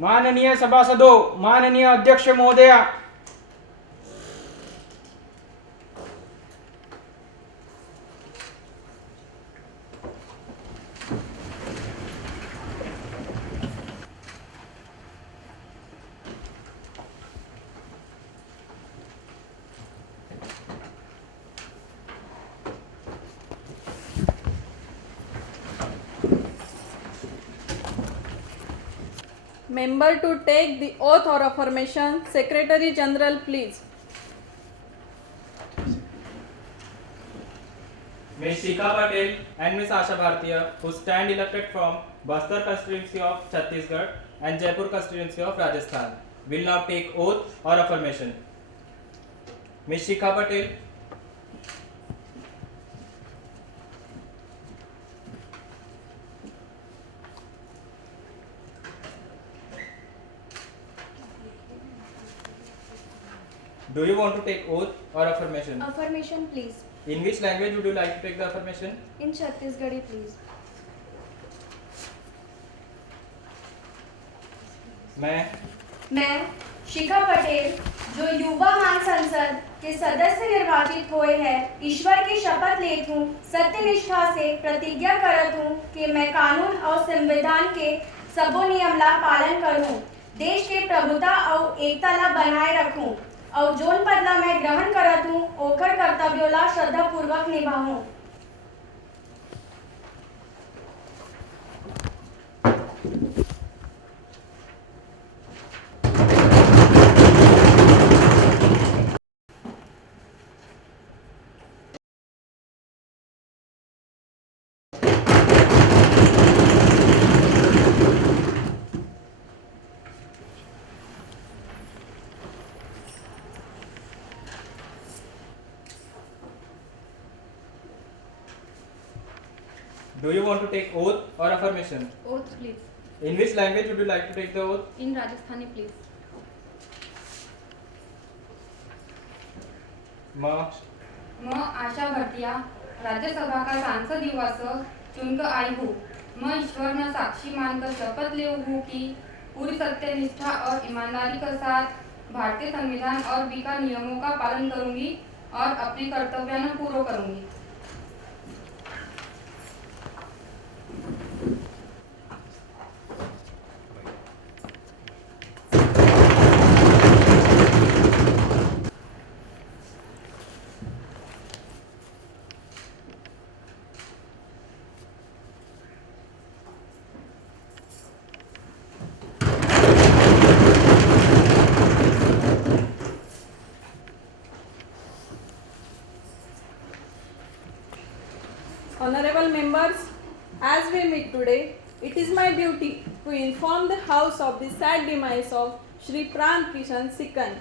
माननीय सभासदों, माननीय अध्यक्ष महोदया, Member to take the oath or affirmation, Secretary General, please. Ms. Shikha Patel and Ms. Asha Bhartiya, who stand elected from Bastar constituency of Chhattisgarh and Jaipur constituency of Rajasthan, will now take oath or affirmation. Ms. Shikha Patel. Do you want to take oath or affirmation? Affirmation, please. In which language would you like to take the affirmation? In Chhattisgarhi, please. मैं शिखा पटेल जो युवा महासंसद के सदस्य निर्वाचित हुए हैं, ईश्वर की शपथ लेत हूँ, सत्यनिष्ठा से प्रतिज्ञा करत हूँ कि मैं कानून और संविधान के सबो नियम ला पालन करूँ, देश के प्रभुता और एकता ला बनाए रखूँ और जोन पद ला मैं ग्रहण करत हूँ ओकर कर्तव्यों ला श्रद्धा पूर्वक निभाऊँ। Do you want to take oath or affirmation? Oath, please. In which language would you like to take the oath? In Rajasthani, please. मैं आशा भटिया राज्यसभा का सांसद युवा से चुनकर आई हूँ। मैं ईश्वर में साक्षी मानकर शपथ ले हूँ कि पूरी सत्यनिष्ठा और ईमानदारी के साथ भारतीय संविधान और विका नियमों का पालन करूंगी और अपने कर्तव्यों को पूरा करूंगी। Honorable members, as we meet today, it is my duty to inform the House of the sad demise of Shri Pran Kishan Sikkan,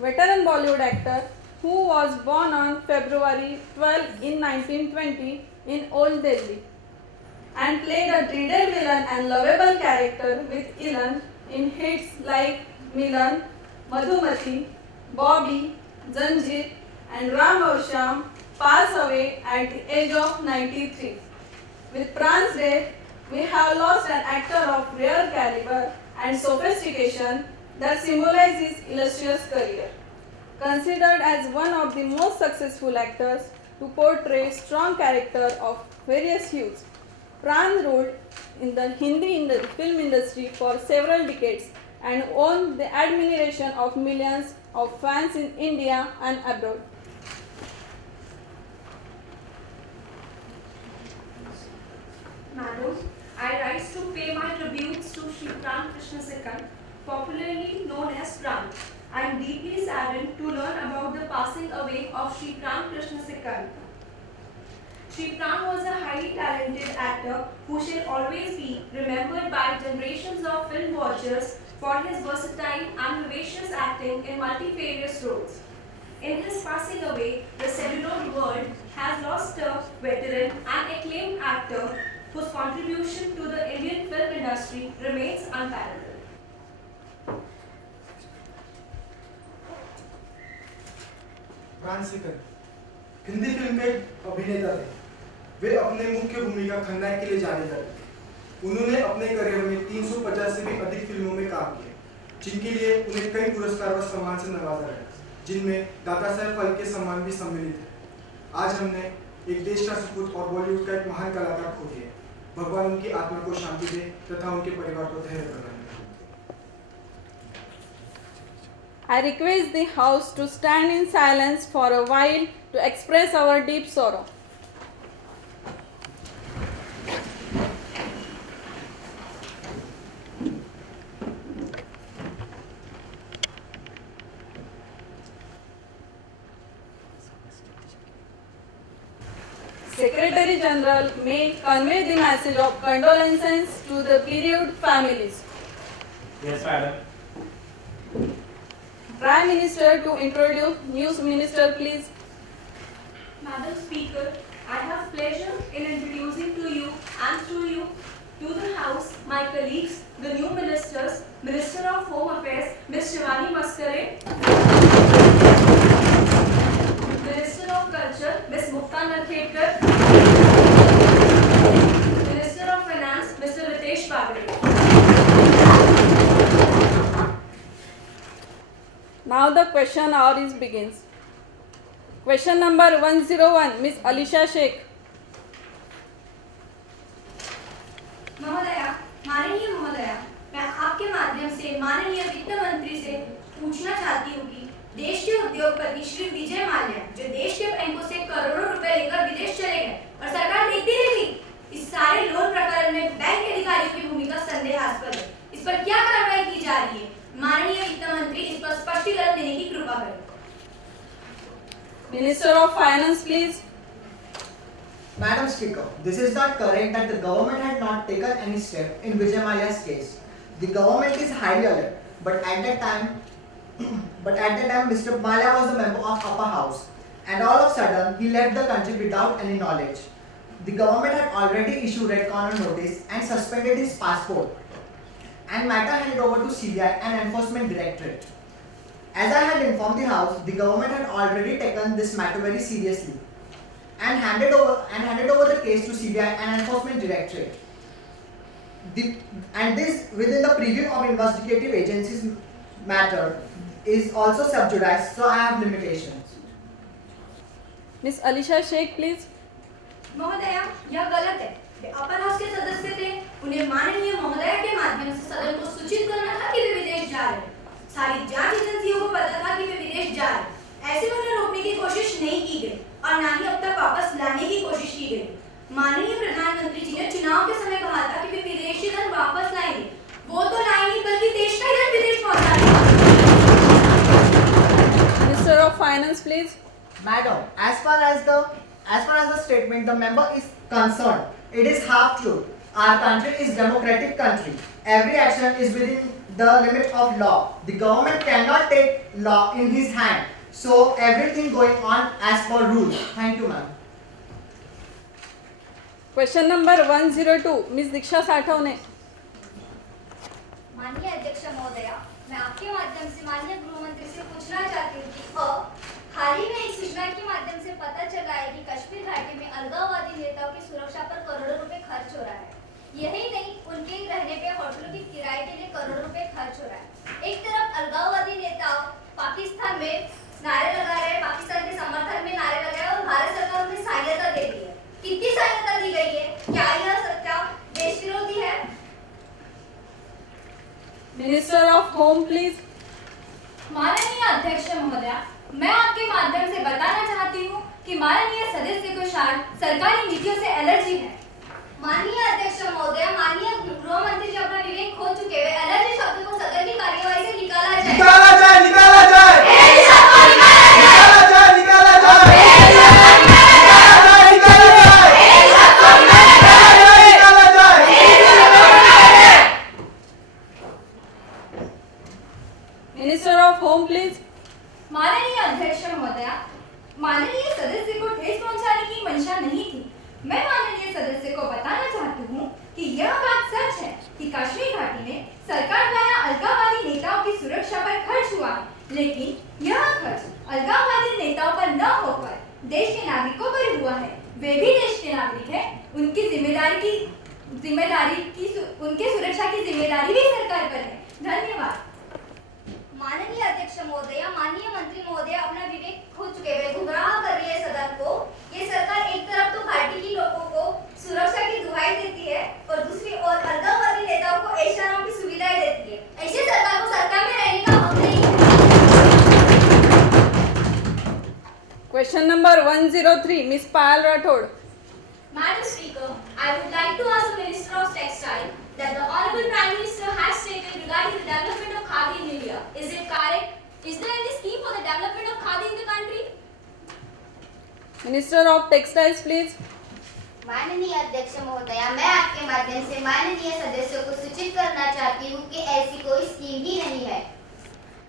veteran Bollywood actor who was born on February 12 in 1920 in Old Delhi and played a dreaded villain and lovable character with Ilan in hits like Milan, Madhumati, Bobby, Zanjeer and Ram Aur Shyam, passed away at the age of 93. With Pran's death, we have lost an actor of rare caliber and sophistication that symbolizes his illustrious career. Considered as one of the most successful actors to portray strong character of various hues, Pran ruled in the Hindi film industry for several decades and won the admiration of millions of fans in India and abroad. Madam, I rise to pay my tributes to Shri Pran Krishna Sikkan, popularly known as Pran. I am deeply saddened to learn about the passing away of Shri Pran Krishna Sikkan. Shri Pran was a highly talented actor who shall always be remembered by generations of film watchers for his versatile and vivacious acting in multifarious roles. In his passing away, the celluloid world has lost a veteran and acclaimed actor whose contribution to the Indian film industry remains unparalleled. प्राण सिकन Hindi film के अभिनेता थे। वे अपने मुख्य भूमिका खलनायक के लिए जाने जाते थे। उन्होंने अपने करियर में 350 से भी अधिक फिल्मों में काम किया, जिनके लिए उन्हें कई पुरस्कार व सम्मान से नवाजा गया, जिनमें दादा साहेब फाल्के सम्मान भी सम्मिलित है। आज हमने एक देश का सपूत और बॉलीवुड का एक महान कलाकार खो दिया। भगवान उनकी आत्मा को शांति दे तथा उनके परिवार को धैर्य प्रदान करे। I request the House to stand in silence for a while to express our deep sorrow. Secretary General may convey the message of condolences to the bereaved families. Yes, madam. Prime Minister to introduce News Minister, please. Madam Speaker, I have pleasure in introducing to you and through you to the House my colleagues, the new ministers, Minister of Home Affairs, Ms. Shivani Maskare, Minister of Culture, Ms. Mukta Narkhekar, Minister of Finance, Mr. Ritesh Bagre. Now the question hour is begins. Question number 101, Ms. Alisha Sheikh. महोदया, माननीय महोदया, मैं आपके माध्यम से माननीय वित्त मंत्री से पूछना चाहती हूँ कि देश के उद्योगपति श्री विजय माल्या, जो देश के बैंकों से करोड़ों रुपए लेकर विदेश चले गए और सरकार देखती रही, इस सारे लोन प्रकरण में बैंक अधिकारियों की भूमिका संदेहास्पद है। इस पर क्या कार्रवाई की जा रही है? माननीय वित्त मंत्री इस पर स्पष्टीकरण देने की कृपा करें। Minister of Finance, please. Madam Speaker, this is not correct that the government had not taken any step in Vijay Mallya's case. The government is highly alert, but at that time, Mr. Mallya was a member of Upper House, and all of a sudden he left the country without any knowledge. The government had already issued red corner notice and suspended his passport, and matter handed over to CBI and Enforcement Directorate. As I had informed the House, the government had already taken this matter very seriously and handed over the case to CBI and Enforcement Directorate. And this within the preview of investigative agencies matter is also sub judice, so I have limitations. Ms. Alisha Sheikh, please. महोदया, यह गलत है। वे upper house के सदस्य थे, उन्हें माननीय महोदया के माध्यम से सदन को सूचित करना था कि वे विदेश जा रहे हैं। सारी जांच एजेंसियों को पता था कि वे विदेश जा रहे हैं। ऐसे में उन्हें रोकने की कोशिश नहीं की गई और ना ही अब तक वापस लाने की कोशिश की गई। माननीय प्रधानमंत्री जी ने चुनाव के समय कहा था कि वे विदेशी धन वापस लाएंगे। वो तो लाएंगे बल्कि देश का ही धन विदेश पहुंचाएंगे। Minister of Finance, please. Madam, as far as the statement the member is concerned, it is half true. Our country is democratic country. Every action is within the limit of law. The government cannot take law in his hand. So everything going on as per rules. Thank you, ma'am. Question number 102, Ms. Diksha Sathawne. माननीय अध्यक्ष महोदया, मैं आपके माध्यम से माननीय गृह मंत्री से पूछना चाहती हूँ कि हाल ही में एक सूचना के माध्यम से पता चला है कि कश्मीर घाटी में अलगाववादी नेताओं की सुरक्षा पर करोड़ों रुपए खर्च हो रहा है। यही नहीं, उनके रहने पे होटलों की किराए के लिए करोड़ों रुपए खर्च हो रहा है। एक तरफ अलगाववादी नेता पाकिस्तान में नारे लगा रहे हैं, पाकिस्तान के समर्थन में नारे लगा रहे हैं और भारत सरकार उन्हें सहायता दे रही है। कितनी सहायता दी गई है? क्या यह सरकार देश विरोधी है? Minister of Home, please. माननीय अध्यक्ष महोदया, मैं आपके माध्यम से बताना चाहती हूँ कि माननीय सदस्य को सरकारी नीतियों से एलर्जी है। माननीय अध्यक्ष महोदया, माननीय गृह मंत्री जी अपना विवेक खो चुके हैं। एलर्जी शब्द को सदन की कार्यवाही से निकाला जाए। निकाला जाए, निकाला जाए। एलर्जी शब्द को निकाला जाए। निकाला जाए, निकाला जाए। एलर्जी शब्द को निकाला जाए। निकाला जाए, एलर्जी शब्द को निकाला जाए। निकाला जाए। एलर्जी शब्द को निकाला जाए। Minister of Home, please. माननीय अध्यक्ष महोदया, माननीय सदस्य को ठेस पहुंचाने की मंशा नहीं थी। मैं माननीय सदस्य को बताना चाहती हूँ कि यह बात सच है कि कश्मीर घाटी में सरकार द्वारा अलगाववादी नेताओं की सुरक्षा पर खर्च हुआ है, लेकिन यह खर्च अलगाववादी नेताओं पर न होकर देश के नागरिकों पर हुआ है। वे भी देश के नागरिक हैं, उनकी जिम्मेदारी उनके सुरक्षा की जिम्मेदारी भी सरकार पर है। धन्यवाद। माननीय अध्यक्ष महोदय, माननीय मंत्री महोदय अपना विवेक खो चुके हैं, गुमराह कर रही है सदन को। ये सरकार एक तरफ तो घाटी के लोगों को सुरक्षा की दुहाई देती है और दूसरी ओर अलगाववादी नेताओं को ऐशाराम की सुविधाएं देती है। ऐसे सरकार को सरकार में रहने का हक नहीं है। Question number 103, Miss Payal Rathod. Madam Speaker, I would like to ask the Minister of Textile that the Honorable Prime Minister has stated regarding the development of Khadi in India. Is it correct? Is there any scheme for the development of Khadi in the country? Minister of Textiles, please. माननीय अध्यक्ष महोदया, मैं आपके माध्यम से माननीय सदस्यों को सूचित करना चाहती हूँ कि ऐसी कोई स्कीम ही नहीं है।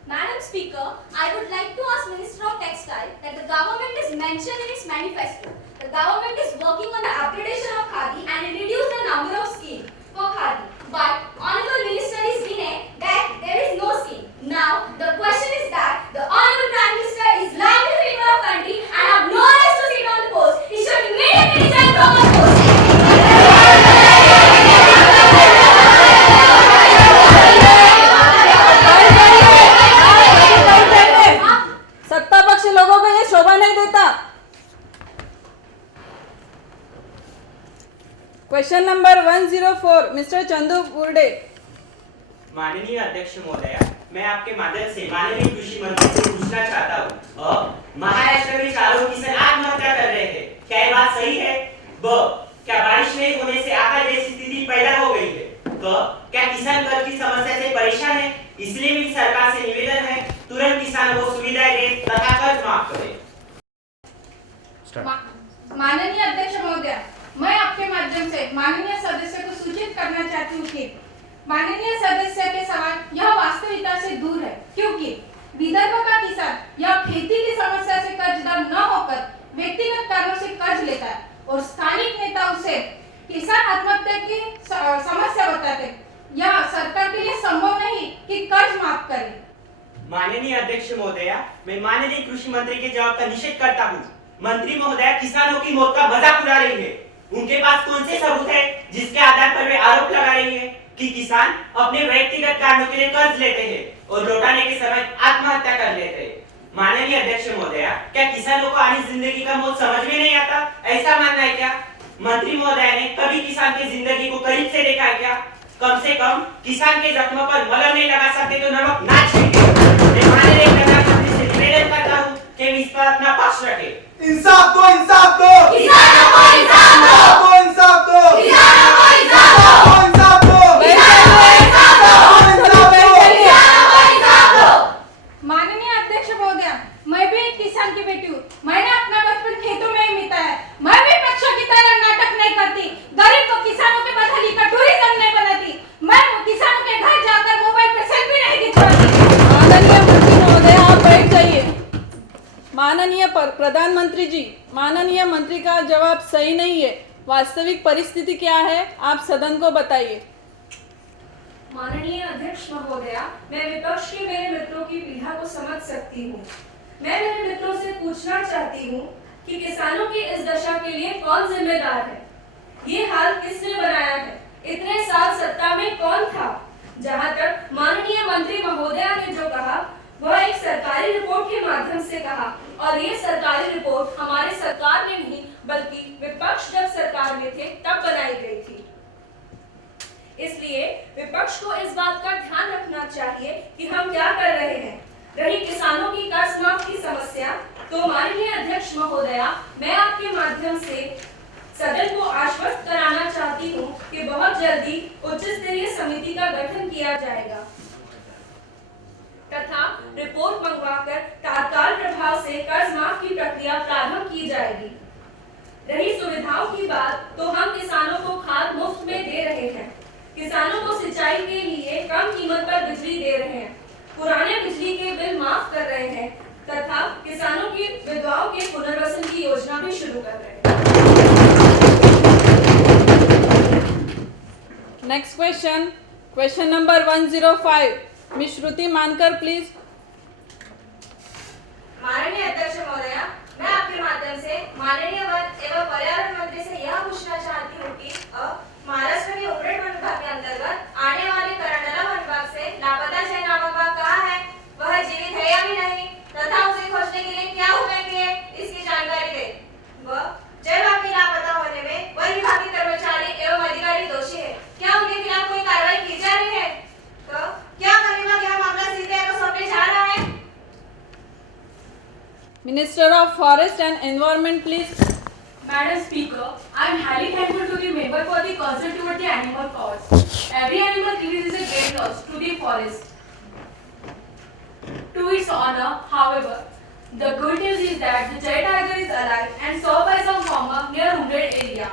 Madam Speaker, I would like to ask Minister of Textile that the government is mentioned in its manifesto. The government is working on the upgradation of Khadi and reduce the number of schemes for Khadi. But Honorable Minister is saying that there is no scheme. Now the question is that the Honorable Prime Minister is lying to the people of country and have no rights to sit on the post. He should immediately resign from the post. सत्ता पक्ष लोगों को ये शोभा नहीं देता। Question number 104, mister Chandu Burde. माननीय अध्यक्ष महोदय, मैं आपके माध्यम से माननीय कृषि मंत्री से पूछना चाहता हूँ, महाराष्ट्र में चारों किसान आत्महत्या कर रहे हैं, क्या ये बात सही है? क्या बारिश नहीं होने से अकाल जैसी स्थिति पैदा हो गई है? क्या किसान कर्ज की समस्या से परेशान है? इसलिए मेरी सरकार से निवेदन है, तुरंत किसानों को सुविधाएं दें तथा कर्ज माफ करें। माननीय अध्यक्ष महोदय, मैं आपके माध्यम से माननीय सदस्य को सूचित करना चाहती हूँ कि माननीय सदस्य के सवाल यह वास्तविकता से दूर है, क्योंकि विदर्भ का किसान यह खेती की समस्या से कर्जदार न होकर व्यक्तिगत कारणों से कर्ज लेता है और स्थानिक नेता उसे किसान आत्महत्या की समस्या बताते। यह सरकार के लिए संभव नहीं कि कर्ज माफ करे। माननीय अध्यक्ष महोदया, मैं माननीय कृषि मंत्री के जवाब का निषेध करता हूँ। मंत्री महोदया किसानों की मौत का मजाक उड़ा रही है। उनके पास कौन से सबूत है जिसके आधार पर वे आरोप लगा रही है कि किसान अपने व्यक्तिगत कारणों के लिए कर्ज लेते हैं और लौटाने के समय आत्महत्या कर लेते हैं? माननीय अध्यक्ष महोदया, क्या किसानों को आनी जिंदगी का मौत समझ में नहीं आता? ऐसा मानना है क्या? मंत्री महोदया ने कभी किसान की जिंदगी को करीब से देखा है क्या? कम से कम किसान के जख्मों पर मलहम नहीं लगा सकते तो नमक ना छिड़के। मैं माननीय प्रधानमंत्री से निवेदन करता हूँ कि इस पर अपना पक्ष रखे। इंसाफ दो, इंसाफ दो, किसानों को इंसाफ दो, इंसाफ दो, किसानों को इंसाफ दो, इंसाफ दो, माननीय अध्यक्ष महोदय, मैं भी एक किसान की बेटी हूँ। मैंने अपना बचपन खेतों में ही बिताया है। मैं भी पक्षों की तरह नाटक नहीं करती, गरीब को किसानों के बदले का टूरिज्म नहीं बनाती, मैं किसानों के घर जाकर मोबाइल पर सेल्फी नहीं खिंचवाती। माननीय मंत्री महोदय, आप बैठ जाइए। माननीय प्रधानमंत्री जी, माननीय मंत्री का जवाब सही नहीं है। वास्तविक परिस्थिति क्या है, आप सदन को बताइए। माननीय अध्यक्ष महोदया, मैं विपक्ष के मेरे मित्रों की पीड़ा को समझ सकती हूँ। मैं मेरे मित्रों से पूछना चाहती हूँ कि किसानों की इस दशा के लिए कौन जिम्मेदार है? ये हाल किसने बनाया है? इतने साल सत्ता में कौन था? जहाँ तक माननीय मंत्री महोदया ने जो कहा वह एक सरकारी रिपोर्ट के माध्यम से कहा, और ये सरकारी रिपोर्ट हमारे सरकार ने नहीं बल्कि विपक्ष जब सरकार में थे तब बनाई गई थी। इसलिए विपक्ष को इस बात का ध्यान रखना चाहिए कि हम क्या कर रहे हैं। रही किसानों की कर्ज माफ की समस्या, तो माननीय अध्यक्ष महोदया, मैं आपके माध्यम से सदन को आश्वस्त कराना चाहती हूँ कि बहुत जल्दी उच्च स्तरीय समिति का गठन किया जाएगा तथा रिपोर्ट मंगवाकर तत्काल प्रभाव से कर्ज माफ की प्रक्रिया प्रारंभ की जाएगी। रही सुविधाओं की बात, तो हम किसानों को खाद मुफ्त में दे रहे हैं, किसानों को सिंचाई के लिए कम कीमत पर बिजली दे रहे हैं, पुराने बिजली के बिल माफ कर रहे हैं तथा किसानों की विधवाओं के पुनर्वसन की योजना भी शुरू कर रहे हैं। Next question, question number 105, miss Shruti Mankar please. माननीय अध्यक्ष महोदया, मैं आपके माध्यम से माननीय वन एवं पर्यावरण मंत्री से यह पूछना चाहती हूँ कि महाराष्ट्र के Umred Minister of Forest and Environment, please. Madam Speaker, I am highly thankful to the member for the concern toward the animal cause. Every animal killed is a great loss to the forest. To its honor, however, the good news is that the giant tiger is alive and saw by some farmer near wounded area.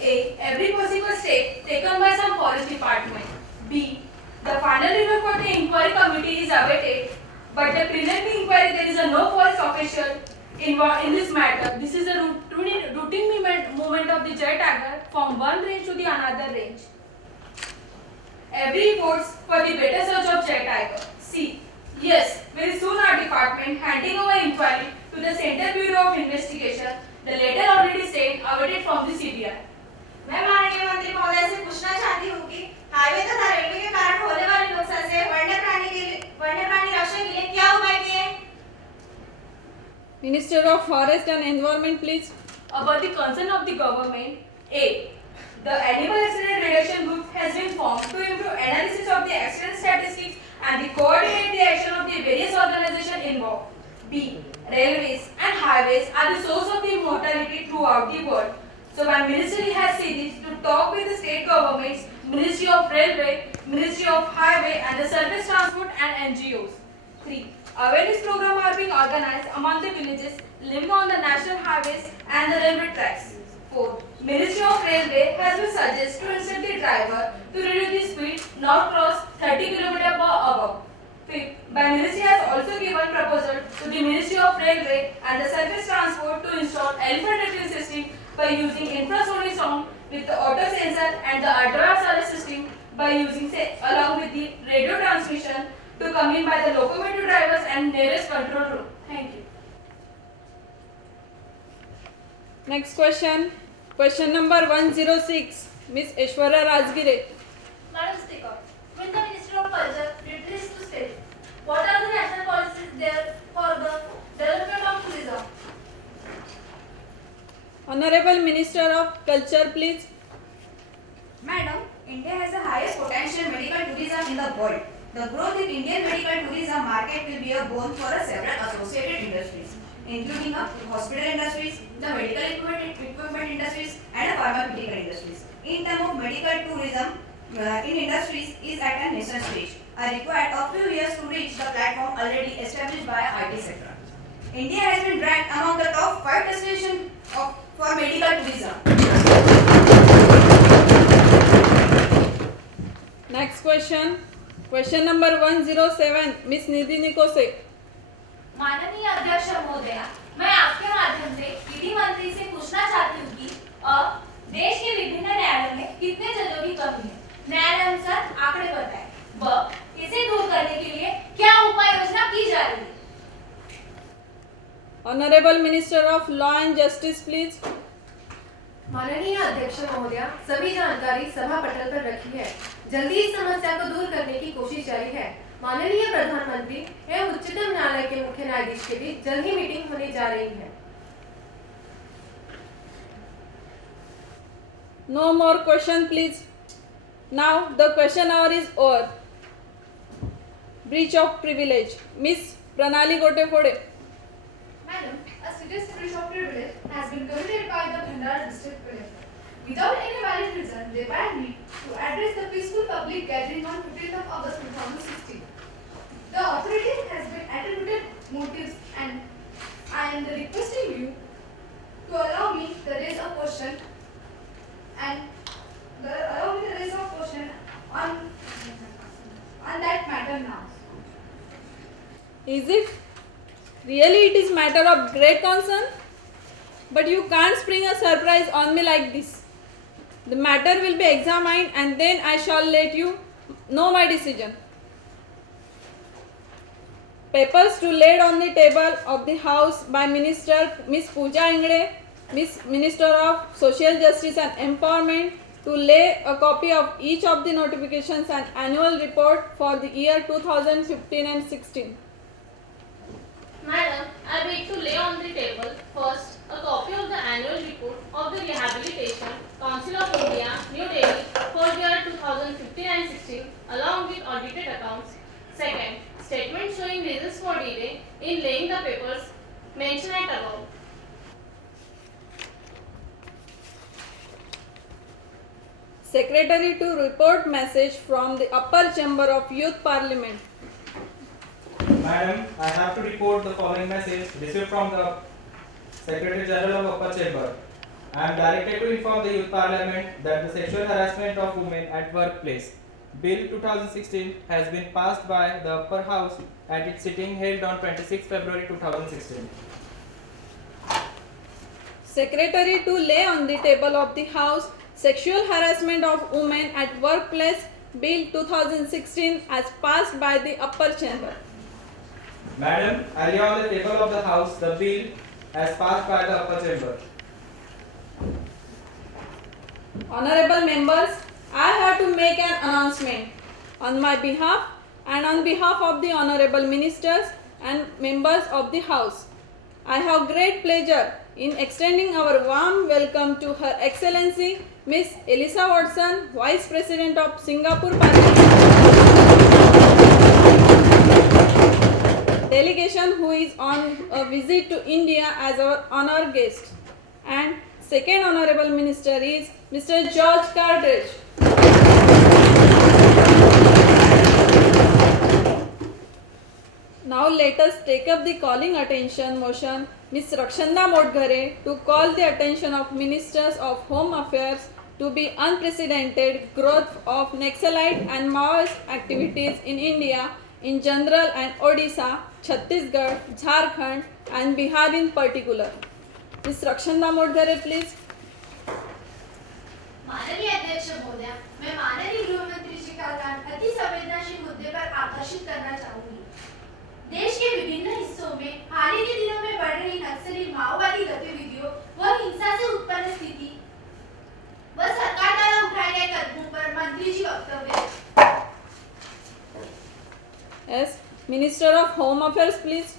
A. Every possible step taken by some forest department. B. The final report for the inquiry committee is awaited, but the preliminary inquiry there is a no forest official involved in this matter. This is a routine movement of the giant tiger from one range to the another range. Every reports for the better search of giant tiger. C. Yes, very soon our department handing over inquiry to the Central Bureau of Investigation. The letter already said awaited from the CBI. मैं माननीय मंत्री महोदय से पूछना चाहती हूँ कि highway तथा रेलवे के कारण होने वाले नुकसान से वन्य प्राणी रक्षण के लिए क्या उपाय किए? Minister of Forest and Environment, please. About the concern of the government, A. The Animal Accident Reduction Group has been formed to improve analysis of the accident statistics and coordinate the action of the various organizations involved. B. Railways and highways are the source of the mortality throughout the world. So my ministry has seen this to talk with the state governments, Ministry of Railway, Ministry of Highway and the Surface Transport and NGOs. 3. Awareness programs are being organized among the villages living on the national highways and the railway tracks. 4. Ministry of Railway has been suggested to instruct the driver to reduce the speed not cross 30 km per hour. 5th, by Ministry has also given proposal to the Ministry of Railway and the Surface Transport to install elephant tracking system by using infrasonic sound with the auto sensor and the advanced alert system by using along with the radio transmission to come in by the locomotive drivers and nearest control room. Thank you. Next question. Question number 106. Miss Aishwarya Rajgire. Madam Speaker, will the Minister of Culture please to state what are the national policies there for the development of tourism? Honorable Minister of Culture, please. Madam, India has the highest potential medical tourism in the world. The growth in Indian medical tourism market will be a boon for several associated industries, including hospital industries, the medical equipment industries, and pharmaceutical industries. In terms of medical tourism, in industries is at a nascent stage. I required a few years to reach the platform already established by IT sector. India has been ranked among the top 5 destinations for medical tourism. Next question. Question number 107. Miss Nidhi Nikose. माननीय अध्यक्ष महोदया, मैं आपके माध्यम से विधि मंत्री से पूछना चाहती हूँ कि देश के विभिन्न न्यायालयों में कितने जजों की कमी है? न्यायालय अनुसार आंकड़े बताएं। ब इसे दूर करने के लिए क्या उपाय योजना की जा रही है? Honorable Minister of Law and Justice, please. माननीय अध्यक्ष महोदया, सभी जानकारी सभा पटल पर रखी है। जल्दी इस समस्या को दूर करने की कोशिश जारी है। माननीय प्रधानमंत्री एवं उच्चतम न्यायालय के मुख्य न्यायाधीश के बीच जल्द ही मीटिंग होने जा रही है। No more question, please. Now the question hour is over. Breach of privilege. Miss Pranali Gotefode. Madam, a serious breach of privilege has been committed by the Bhandara district collector. Without any valid reason, they banned me to address the peaceful public gathering on 15th of August 2016. The authority has been attributed motives and I am requesting you to allow me to raise a question on that matter now. Is it? Really it is matter of great concern? But you can't spring a surprise on me like this. The matter will be examined and then I shall let you know my decision. Papers to laid on the table of the House by Minister Miss Pooja Ingde, Minister of Social Justice and Empowerment, to lay a copy of each of the notifications and annual report for the year 2015 and 16. Madam, I beg to lay on the table first a copy of the annual report of the Rehabilitation Council of India, New Delhi, for the year 2015 and 16, along with audited accounts. Second, statement showing reasons for delay in laying the papers may mentioned at above. Secretary to report message from the upper chamber of Youth Parliament. Madam, I have to report the following message received from the Secretary General of Upper Chamber. I am directed to inform the Youth Parliament that the sexual harassment of women at workplace Bill 2016 has been passed by the Upper House at its sitting held on 26 February 2016. Secretary to lay on the table of the House Sexual Harassment of Women at Workplace Bill 2016 as passed by the Upper Chamber. Madam, I lay on the table of the House the bill as passed by the Upper Chamber. Honorable members, I have to make an announcement on my behalf and on behalf of the honorable ministers and members of the House. I have great pleasure in extending our warm welcome to Her Excellency Miss Elisa Watson, Vice President of Singapore Parliament delegation, who is on a visit to India as our honor guest. And second honorable minister is Mr. George Cardridge. Now let us take up the calling attention motion. Ms. Rakshanda Modghare to call the attention of Ministers of Home Affairs to be unprecedented growth of Naxalite and Maoist activities in India in general and Odisha, Chhattisgarh, Jharkhand and Bihar in particular. Ms. Rakshanda Modghare, please. माननीय अध्यक्ष महोदय, मैं माननीय गृह मंत्री जी का ध्यान अति संवेदनशील मुद्दे पर आकर्षित करना चाहूंगी। देश के विभिन्न हिस्सों में हाल ही के दिनों में बढ़ रही नक्सली माओवादी गतिविधियों व हिंसा से उत्पन्न स्थिति व सरकार द्वारा उठाए गए कदमों पर मंत्री जी वक्तव्य। Yes, Minister of Home Affairs, please.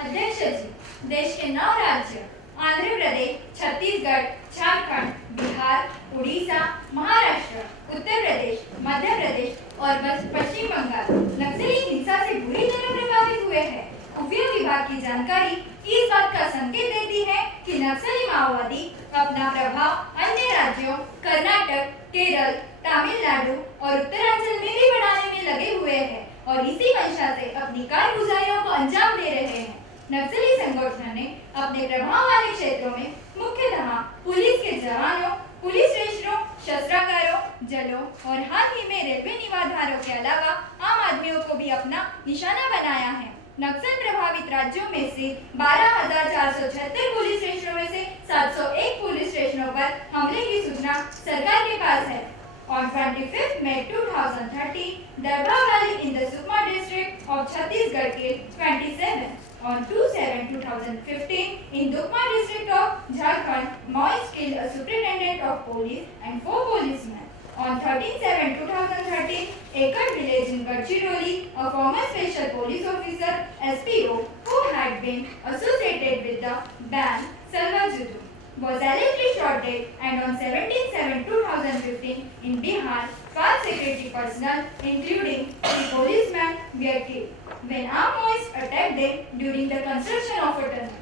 अध्यक्ष जी, देश के 9 राज्य आंध्र प्रदेश, छत्तीसगढ़, झारखंड, बिहार, उड़ीसा, महाराष्ट्र, उत्तर प्रदेश, मध्य प्रदेश और पश्चिम बंगाल नक्सली हिंसा से बुरी तरह प्रभावित हुए हैं। खुफिया विभाग की जानकारी इस बात का संकेत देती है कि नक्सली माओवादी अपना प्रभाव अन्य राज्यों कर्नाटक, केरल, तमिलनाडु और उत्तरांचल में भी बढ़ाने में लगे हुए हैं और इसी मंशा से अपनी कारगुजारियों को अंजाम दे रहे हैं। नक्सली संगठन ने अपने प्रभाव वाले क्षेत्रों में मुख्यतः पुलिस के जवानों, पुलिस स्टेशनों, शस्त्रागारों, जलों और हाल ही में रेलवे निवाधारों के अलावा आम आदमियों को भी अपना निशाना बनाया है। नक्सल प्रभावित राज्यों में से 12,476 पुलिस स्टेशनों में से 701 पुलिस स्टेशनों पर हमले की सूचना सरकार के पास है। On 25th May 2013, Darbar Valley in the Sukma district of Chhattisgarh killed 27. On 2/7/2015, in Dukma district of Jharkhand, Maoists killed a superintendent of police and 4 policemen. On 13/7/2013, Ekad village in Gadchiroli, a former special police officer (SPO) who had been associated with the band Salwa Judu was allegedly shot dead, and on 17/7/2015 in Bihar, 5 security personnel, including 3 policemen, were killed when armed Maoists attacked them during the construction of a tunnel.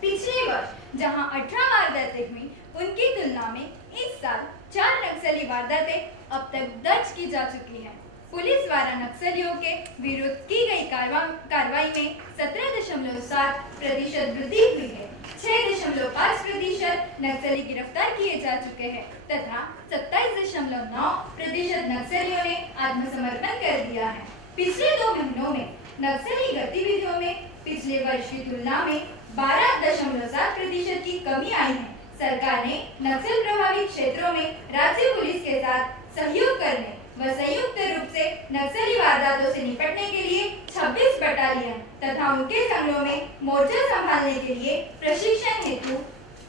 पिछले वर्ष जहां 18 वारदातें हुई, उनकी तुलना में इस साल 4 नक्सली वारदातें अब तक दर्ज की जा चुकी हैं। पुलिस द्वारा नक्सलियों के विरुद्ध की गई कार्रवाई में 17.7% वृद्धि हुई है। 6.5% नक्सली गिरफ्तार किए जा चुके हैं तथा 27.9% नक्सलियों ने आत्मसमर्पण कर दिया है। पिछले 2 महीनों में नक्सली गतिविधियों में पिछले वर्ष की तुलना में 12.7% की कमी आई है। सरकार ने नक्सल प्रभावित क्षेत्रों में राज्य पुलिस के साथ सहयोग करने व संयुक्त रूप से नक्सली वारदातों से निपटने के लिए 26 बटालियन तथा उनके संघों में मोर्चा संभालने के लिए प्रशिक्षण हेतु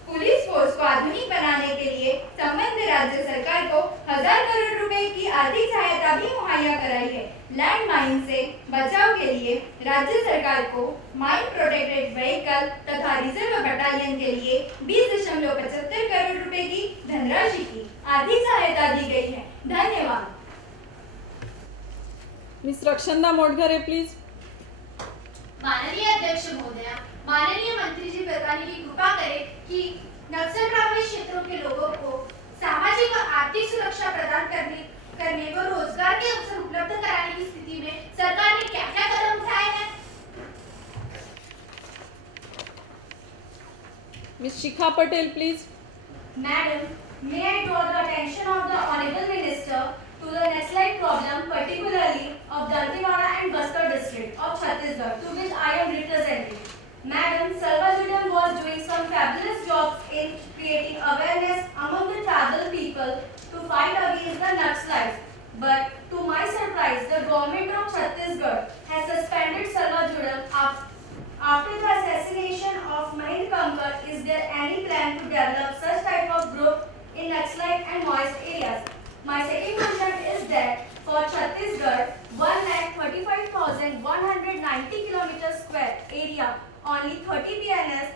पुलिस फोर्स को आधुनिक बनाने के लिए संबद्ध राज्य सरकार को 1000 करोड़ रुपए की आर्थिक सहायता भी मुहैया कराई है। लैंड माइन से बचाव के लिए राज्य सरकार को माइन प्रोटेक्टेड व्हीकल तथा रिजर्व बटालियन के लिए 20.75 करोड़ रुपए की धनराशि की आर्थिक सहायता दी गई है। धन्यवाद। Ms. Rakshanda Modghare, please. माननीय अध्यक्ष महोदया, माननीय मंत्री जी बताने की कृपा करें कि नक्सल प्रभावित क्षेत्रों के लोगों को सामाजिक और आर्थिक सुरक्षा प्रदान करने व रोजगार के अवसर उपलब्ध कराने की स्थिति में सरकार ने क्या क्या कदम उठाए हैं। Ms. Shikha Patel, please. Madam, may I draw the attention of the Honorable Minister to the Naxalite problem, particularly of Dantewada and Bastar district of Chhattisgarh, to which I am representing. Madam, Salva Judham was doing some fabulous jobs in creating awareness among the tribal people to fight against the Naxalites. But to my surprise, the government of Chhattisgarh has suspended Salva Judham after the assassination of Mahind Kankar. Is there any plan to develop such type of group in Naxalite and moist areas? My second question is that for Chhattisgarh, 135,190 km² area, only 30 BNS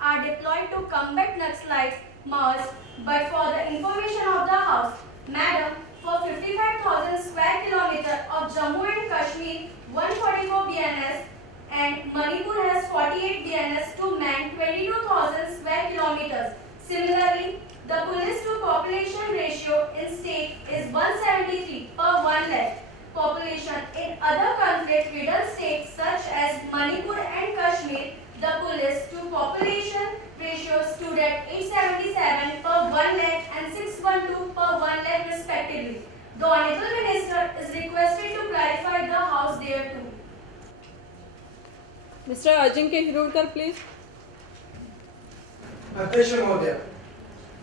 are deployed to combat Naxalites, Maoists. But for the information of the House, Madam, for 55,000 square kilometers of Jammu and Kashmir, 144 BNS and Manipur has 48 BNS to man 22,000 square kilometers. Similarly, the police to population ratio in state is 173 per 1 lakh population. In other conflict-ridden states such as Manipur and Kashmir, the police to population ratio stood at 877 per 1 lakh and 612 per 1 lakh respectively. The Honorable Minister is requested to clarify the House there too. Mr. Ajinkya Hirudkar, please. अध्यक्ष महोदय,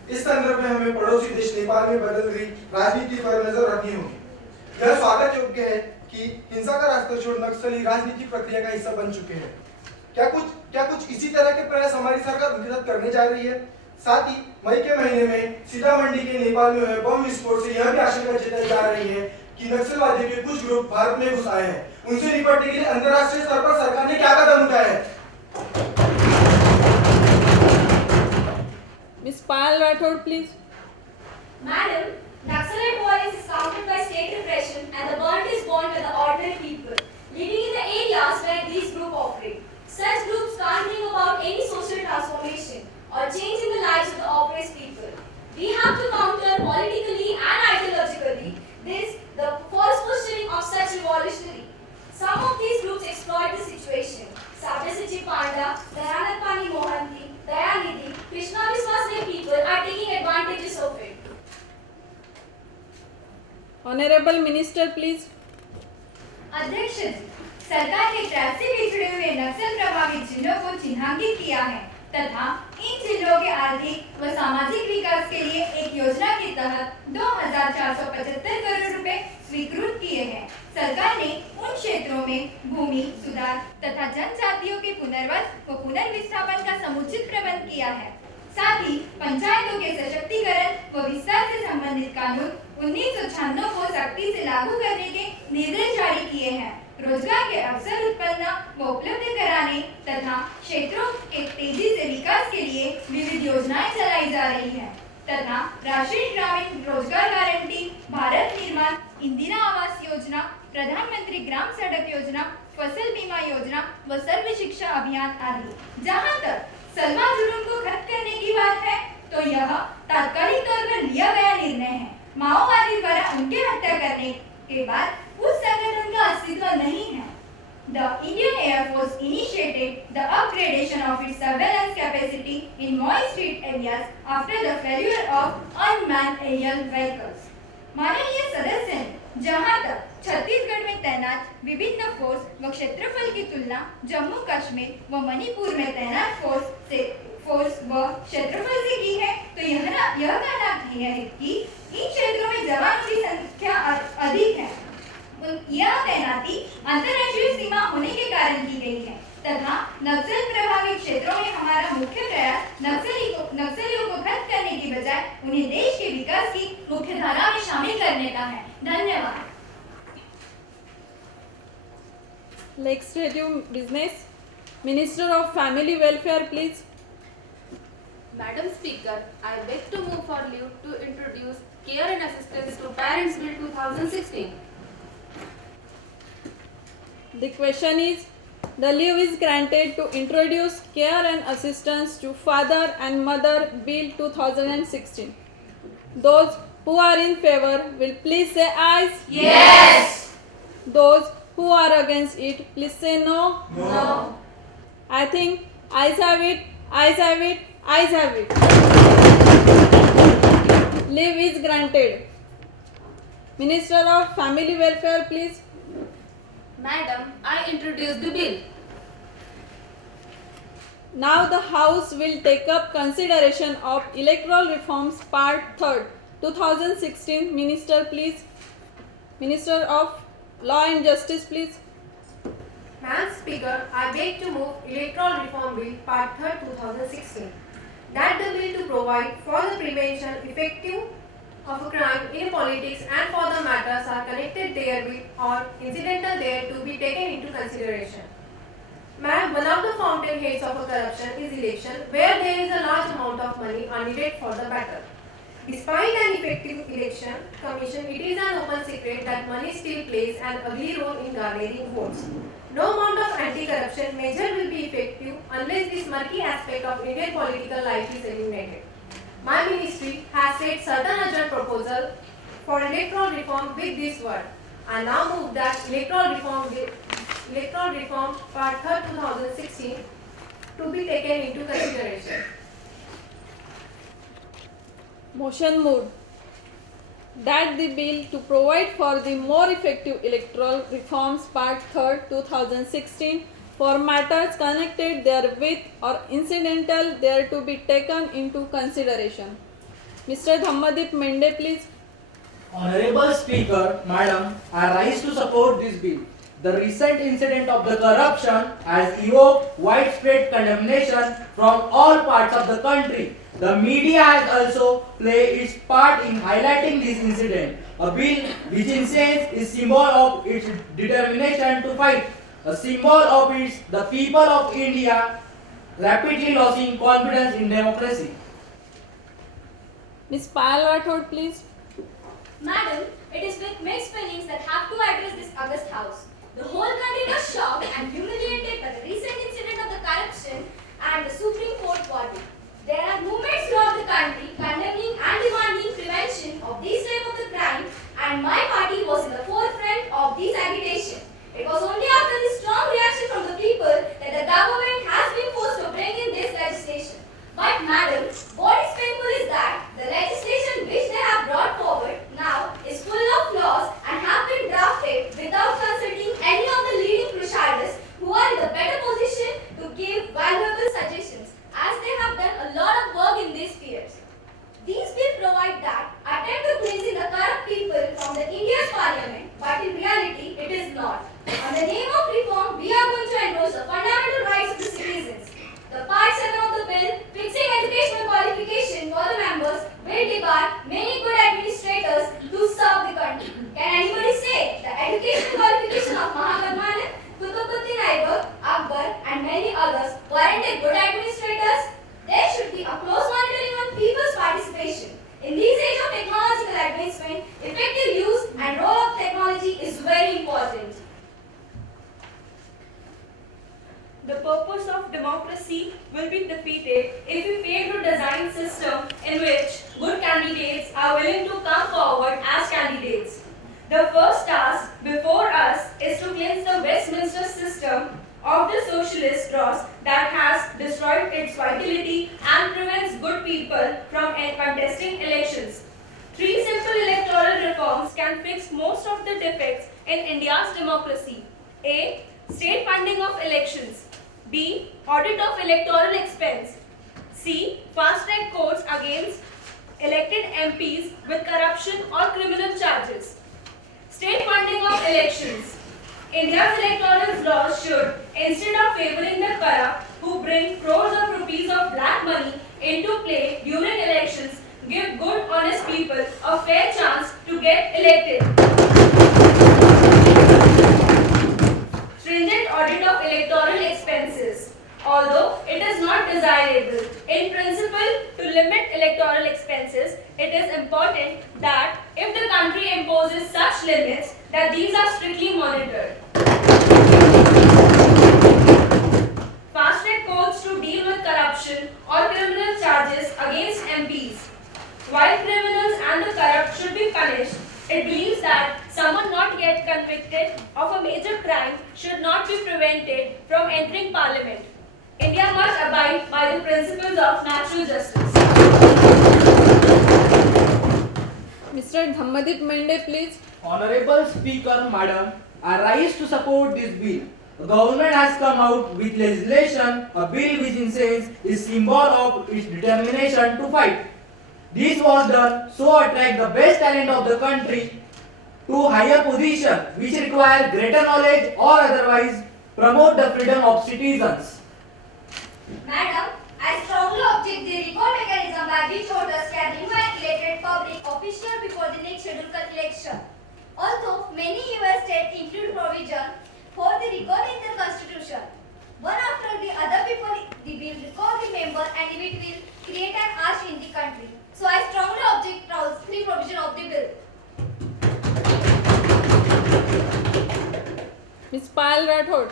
इस संदर्भ में हमें पड़ोसी देश नेपाल में बदल रही राजनीति पर नजर रखनी होगी। यह स्वागत योग्य है कि हिंसा का रास्ता छोड़ नक्सली राजनीतिक प्रक्रिया का हिस्सा बन चुके हैं। क्या कुछ इसी तरह के प्रयास हमारी सरकार उनके साथ करने जा रही है? साथ ही मई के महीने में सीतामढ़ी के नेपाल में हुए बम विस्फोट से यह भी आशंका जताई जा रही है कि नक्सलवादियों के कुछ ग्रुप भारत में घुस आए हैं। उनसे निपटने के लिए अंतर्राष्ट्रीय स्तर पर सरकार ने क्या कदम उठाए हैं? Ms. Payal Rathod, please. Madam, Naxalite violence is countered by state repression and the burnt is borne by the ordinary people living in the areas where these groups operate. Such groups can't bring about any social transformation or change in the lives of the oppressed people. We have to counter politically and ideologically the false positioning of such revolutionary. Some of these groups exploit the situation. Sabyasachi Panda, Dayanand Pani Mohanty, Dayanidhi, Krishna Viswas people are taking advantages of it. Honorable Minister, please. अध्यक्ष जी, सरकार ने trap से बिछड़े हुए नक्सल प्रभावित जिलों को चिन्हांकित किया है तथा इन जिलों के आर्थिक व सामाजिक विकास के लिए एक योजना के तहत 2,475 करोड़ रुपए स्वीकृत किए हैं। सरकार ने उन क्षेत्रों में भूमि सुधार तथा जनजातियों के पुनर्वास व पुनर्विस्थापन का समुचित प्रबंध किया है। साथ ही पंचायतों के सशक्तिकरण व विस्तार से संबंधित कानून 1996 को सख्ती से लागू करने के निर्देश जारी किए हैं। रोजगार के अवसर उत्पन्न व उपलब्ध कराने तथा क्षेत्रों के तेजी से विकास के लिए विविध योजनाएं चलाई जा रही हैं तथा राष्ट्रीय ग्रामीण रोजगार गारंटी, भारत निर्माण, इंदिरा आवास योजना, प्रधानमंत्री ग्राम सड़क योजना, फसल बीमा योजना व सर्व शिक्षा अभियान आदि। जहां तक सलमा जुर्म को खत्म करने की बात है तो यह तात्कालिक तौर पर लिया गया निर्णय है। माओवादी द्वारा उनके हत्या करने के बाद उस संगठन का अस्तित्व नहीं है। The Indian Air Force initiated the upgradation of its surveillance capacity in moist street areas after the failure of unmanned aerial vehicles. माननीय सदस्य ने जहां तक छत्तीसगढ़ में तैनात विभिन्न फोर्स व क्षेत्रफल की तुलना जम्मू कश्मीर व मणिपुर में तैनात फोर्स व क्षेत्रफल से की है तो यह कहना है कि इन क्षेत्रों में जवानों की संख्या अधिक है। यह तैनाती अंतर्राष्ट्रीय सीमा होने के कारण की गई है तथा नक्सल प्रभावित क्षेत्रों में हमारा मुख्य प्रयास नक्सलियों को खत्म करने की बजाय उन्हें देश के विकास की मुख्य धारा में शामिल करने का है। धन्यवाद। Legislative Business. Minister of Family Welfare, please. Madam Speaker, I beg to move for leave to introduce Care and Assistance to Parents Bill 2016. The question is, The leave is granted to introduce Care and Assistance to Father and Mother Bill 2016. Those who are in favor will please say ayes. Yes. Those who are against it, please say no. No. I think ayes have it, ayes have it, ayes have it. Leave is granted. Minister of Family Welfare, please. Madam, I introduce the bill. Now the House will take up consideration of Electoral Reforms Part 3rd, 2016. Minister, please. Minister of Law and Justice, please. Madam Speaker, I beg to move Electoral Reform Bill Part 3rd 2016. That the bill to provide for the prevention effective of a crime in politics and for the matters are connected therewith or incidental there to be taken into consideration. Madam, one of the fountainheads of a corruption is election, where there is a large amount of money are needed for the battle. Despite an effective election commission, it is an open secret that money still plays an ugly role in garnering votes. No amount of anti-corruption measure will be effective unless this murky aspect of Indian political life is eliminated. My ministry has set certain urgent proposal for electoral reform with this word. I now move that electoral reform Part 3rd 2016 to be taken into consideration. Motion moved that the bill to provide for the more effective electoral reforms Part 3rd 2016 for matters connected therewith or incidental there to be taken into consideration. Mr. Dhammadip Mende, please. Honorable Speaker, Madam, I rise to support this bill. The recent incident of the corruption has evoked widespread condemnation from all parts of the country. The media has also played its part in highlighting this incident. A bill which in sense is symbol of its determination to fight. A symbol of its the people of India rapidly losing confidence in democracy. Ms. Payal Rathod, please. Madam, it is with mixed feelings that have to address this august house. The whole country was shocked and humiliated by the recent incident of the corruption and the Supreme Court verdict. There are movements throughout the country condemning and demanding prevention of these type of the crime, and my party was in the forefront of this agitation. It was only after the strong reaction from the people that the government has been forced to bring in this legislation. But madam, what is painful is that the legislation which they have brought forward now is full of flaws and have been drafted without consulting any of the leading presiders who are in the better position to give valuable suggestions, as they have done a lot of work in these spheres. These will provide that attempt to cleansing the corrupt people from the India's parliament, but in reality it is not. On the name of reform, we are going to endorse the fundamental rights of the citizens. The Part 7 of the bill, fixing educational qualification for the members, will debar many good administrators to serve the country. Can anybody say the educational qualification of Mahatma Gandhi, Qutbuddin Aibak, Akbar and many others warranted good administrators? There should be a close monitoring on people's participation. In this age of technological advancement, effective use and role of technology is very important. The purpose of democracy will be defeated if we fail to design a system in which good candidates are willing to come forward as candidates. The first task before us is to cleanse the Westminster system of the socialist dross that has destroyed its vitality and prevents good people from contesting elections. 3 simple electoral reforms can fix most of the defects in India's democracy. A. State funding of elections. B. Audit of electoral expense. C. Fast-track courts against elected MPs with corruption or criminal charges. State funding of elections. India's electoral laws should, instead of favoring the corrupt who bring crores of rupees of black money into play during elections, give good, honest people a fair chance to get elected. Stringent audit of electoral expenses. Although it is not desirable in principle to limit electoral expenses, it is important that if the country imposes such limits, that these are strictly monitored. to deal with corruption or criminal charges against MPs. While criminals and the corrupt should be punished, it believes that someone not yet convicted of a major crime should not be prevented from entering parliament. India must abide by the principles of natural justice. Mr. Dhammadip Mende, please. Honorable Speaker, Madam, I rise to support this bill. The government has come out with legislation, a bill which in sense is symbol of its determination to fight. This was done so attract the best talent of the country to higher position which require greater knowledge or otherwise promote the freedom of citizens. Madam, I strongly object the recall mechanism by which voters can remove elected public official before the next scheduled election. Although many US states include provision for the recall in their constitution, one after the other people the bill recall the member and it will create an arch in the country. So I strongly object clause 3 provision of the bill. Ms. Payal Rathod.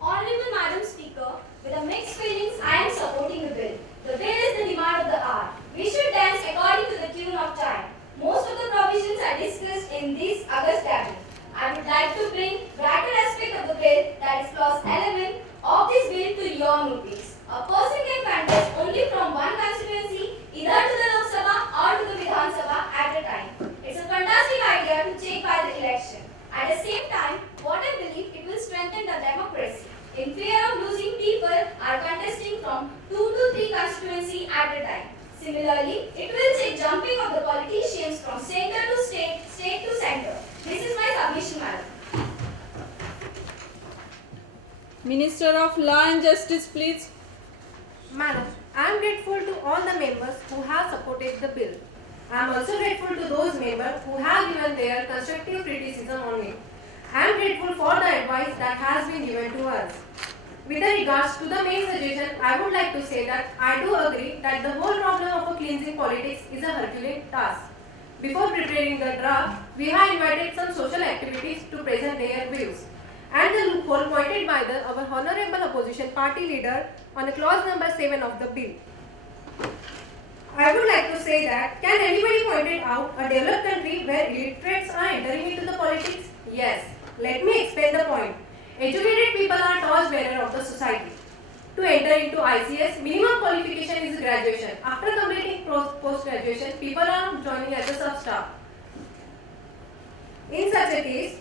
Honorable Madam Speaker, with a mixed feelings, I am supporting the bill. The bill is the demand of the hour. We should dance according to the tune of time. Most of the provisions are discussed in this August gathering. I would like to bring brighter aspect of the bill, that is clause 11 of this bill to your notice. A person can contest only from one constituency, either to the Lok Sabha or to the Vidhan Sabha at a time. It's a fantastic idea to check by the election. At the same time, what I believe it will strengthen the democracy. In fear of losing, people are contesting from 2 to 3 constituency at a time. Similarly, it will check jumping of the politicians from center to state, state to center. This is my submission, madam. Minister of Law and Justice, please. Madam, I am grateful to all the members who have supported the bill. I am also grateful to those members who have given their constructive criticism on it. I am grateful for the advice that has been given to us. With regards to the main suggestion, I would like to say that I do agree that the whole problem of a cleansing politics is a Herculean task. Before preparing the draft, we have invited some social activities to present their views. And the loophole pointed by our honorable opposition party leader on the clause number 7 of the bill. I would like to say that, can anybody point it out a developed country where illiterates are entering into the politics? Yes. Let me explain the point. Educated people are torchbearer of the society. To enter into ICS, minimum qualification is graduation. After completing post-graduation, people are joining as a sub-staff. In such a case,